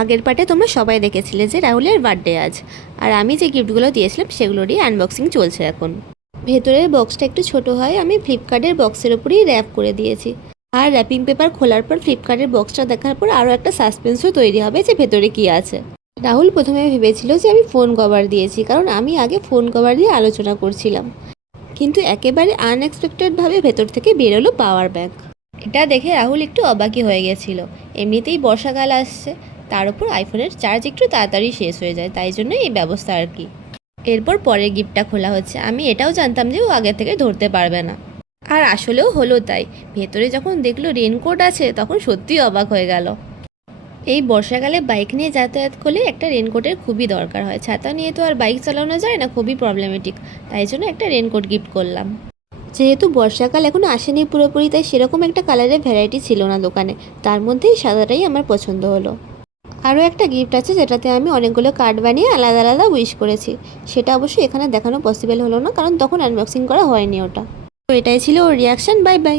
আগের পার্টে তোমরা সবাই দেখেছিলে যে রাহুলের বার্থডে আজ, আর আমি যে গিফটগুলো দিয়েছিলাম সেগুলোরই আনবক্সিং চলছে এখন। ভেতরের বক্সটা একটু ছোট হয়, আমি ফ্লিপকার্টের বক্সের উপরেই র্যাপ করে দিয়েছি। আর র্যাপিং পেপার খোলার পর ফ্লিপকার্টের বক্সটা দেখার পর আরও একটা সাসপেন্সও তৈরি হবে যে ভেতরে কী আছে। রাহুল প্রথমে ভেবেছিল যে আমি ফোন কভার দিয়েছি, কারণ আমি আগে ফোন কভার দিয়ে আলোচনা করছিলাম, কিন্তু একেবারে আনএক্সপেক্টেডভাবে ভেতর থেকে বেরোলো পাওয়ার ব্যাংক। এটা দেখে রাহুল একটু অবাকই হয়ে গেছিল। এমনিতেই বর্ষাকাল আসছে, তার উপর আইফোনের চার্জ একটু তাড়াতাড়ি শেষ হয়ে যায়, তাই জন্য এই ব্যবস্থা আর কি। এরপর পরের গিফটটা খোলা হচ্ছে। আমি এটাও জানতাম যে ও আগে থেকে ধরতে পারবে না, আর আসলেও হলো তাই। ভেতরে যখন দেখলো রেনকোট আছে তখন সত্যিই অবাক হয়ে গেল। এই বর্ষাকালে বাইক নিয়ে যাতায়াত করলে একটা রেনকোটের খুবই দরকার হয়। ছাতা নিয়ে তো আর বাইক চালানো যায় না, খুবই প্রবলেমেটিক। তাই জন্য একটা রেনকোট গিফট করলাম। যেহেতু বর্ষাকাল এখনও আসেনি পুরোপুরি, তাই সেরকম একটা কালারের ভ্যারাইটি ছিল না দোকানে, তার মধ্যেই সাদাটাই আমার পছন্দ হলো। আরও একটা গিফট আছে যেটাতে আমি অনেকগুলো কার্ড বানিয়ে আলাদা আলাদা উইশ করেছি। সেটা অবশ্যই এখানে দেখানো পসিবল হলো না, কারণ তখন আনবক্সিং করা হয়নি ওটা। তো এটাই ছিল ওর রিয়াকশান। Bye bye.